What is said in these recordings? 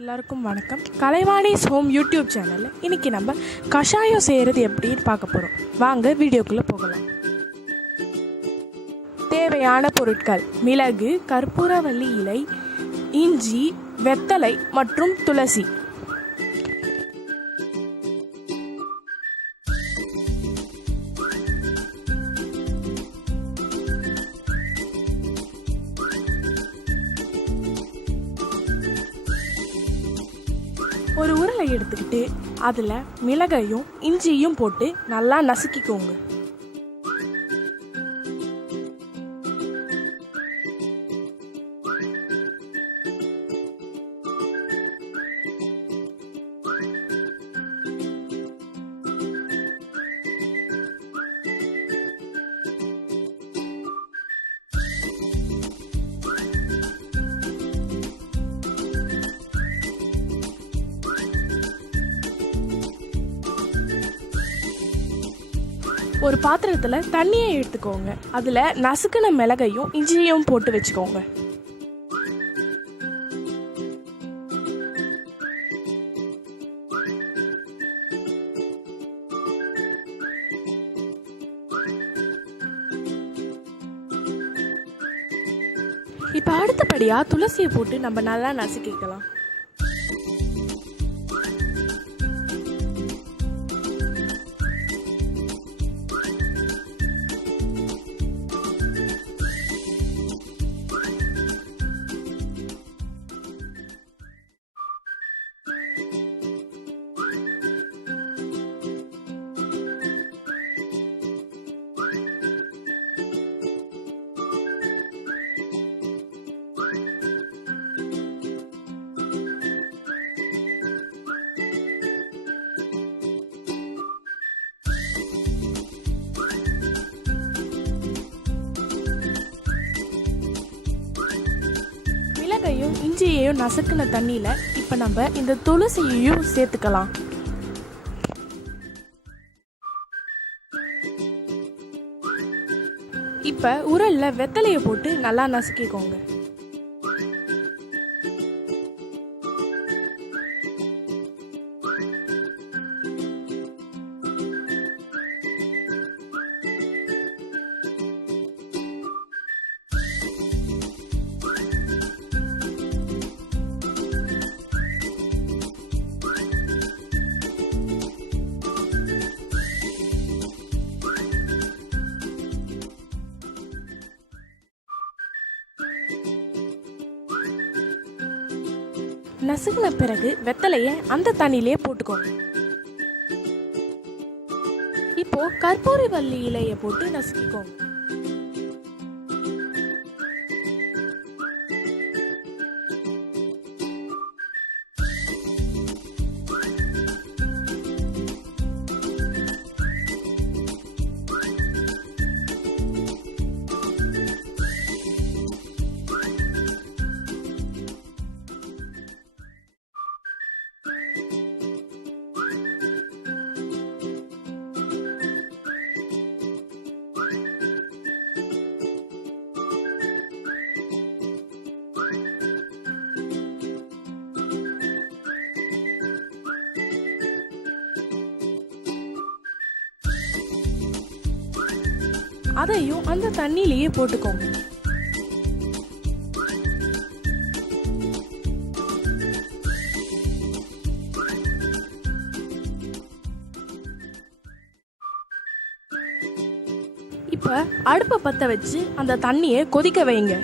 எல்லாருக்கும் வணக்கம். Kalaivani's home YouTube சேனலில் இன்றைக்கி நம்ம கஷாயம் செய்கிறது எப்படின்னு பார்க்க போகிறோம். வாங்க வீடியோக்குள்ளே போகலாம். தேவையான பொருட்கள்: மிளகு, கற்பூரவள்ளி இலை, இஞ்சி, வெத்தலை மற்றும் துளசி. ஒரு உருளை எடுத்துக்கிட்டு அதில் மிளகையும் இஞ்சியும் போட்டு நல்லா நசுக்கிக்கோங்க. ஒரு பாத்திரத்தில் தண்ணியை எடுத்துக்கோங்க. அதில் நசுக்கின மிளகையும் இஞ்சியையும் போட்டு வச்சுக்கோங்க. இப்போ அடுத்தபடியாக துளசியை போட்டு நம்ம நல்லா நசுக்கிக்கலாம். மிளகையும் இஞ்சியையும் நசுக்கின தண்ணியில் இப்போ நம்ம இந்த துளசியையும் சேர்த்துக்கலாம். இப்போ உரல்ல வெத்தலையை போட்டு நல்லா நசுக்கிக்கோங்க. நசுக்கின பிறகு வெத்தலையை அந்த தண்ணியிலே போட்டுக்கோங்க. இப்போ கற்பூரவள்ளி இலையை போட்டு நசுக்கிக்கோங்க. அதையும் அந்த தண்ணியிலேயே போட்டுக்கோங்க. இப்ப அடுப்பை பத்த வச்சு அந்த தண்ணியை கொதிக்க வைங்க.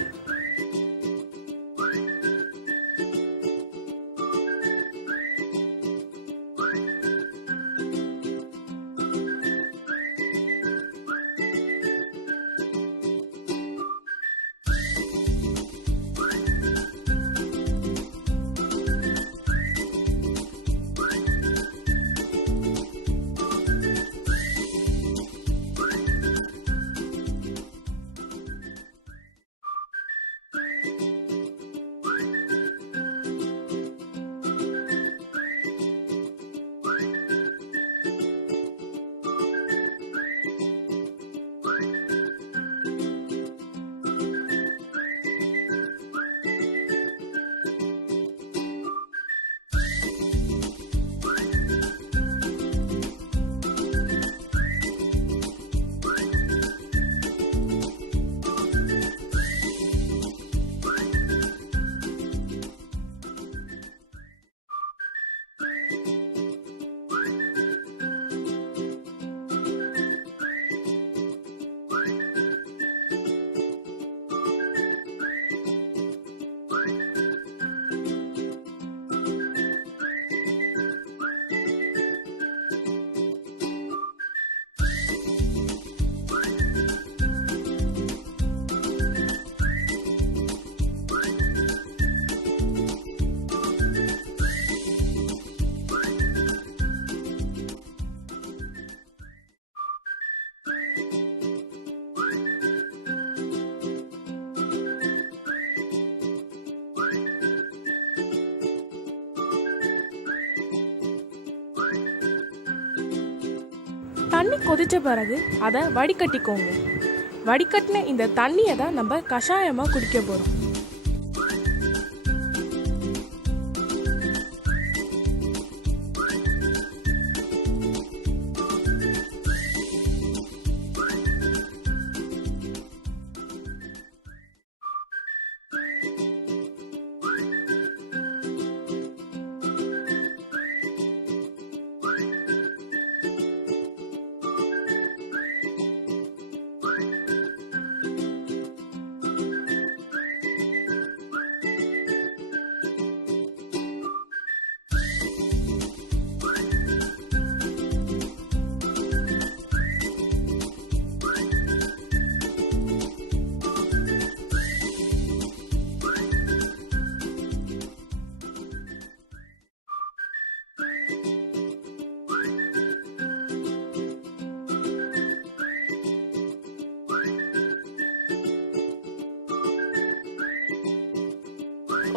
தண்ணி கொதித்த பிறகு அதை வடிகட்டிக்கோங்க. வடிகட்டின இந்த தண்ணியை தான் நம்ம கஷாயமாக குடிக்க போகிறோம்.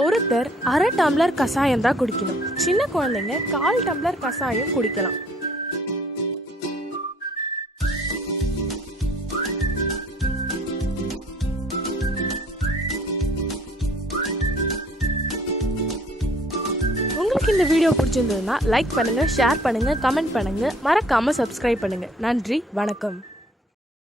ஒருத்தர் 1/2 டம்ளர் கஷாயம் தான் குடிக்கணும். சின்ன குழந்தைங்க 1/4 டம்ளர் கஷாயம் குடிக்கலாம். உங்களுக்கு இந்த வீடியோ பிடிச்சிருந்ததுன்னா லைக் பண்ணுங்க, ஷேர் பண்ணுங்க, கமெண்ட் பண்ணுங்க, மறக்காம சப்ஸ்கிரைப் பண்ணுங்க. நன்றி, வணக்கம்.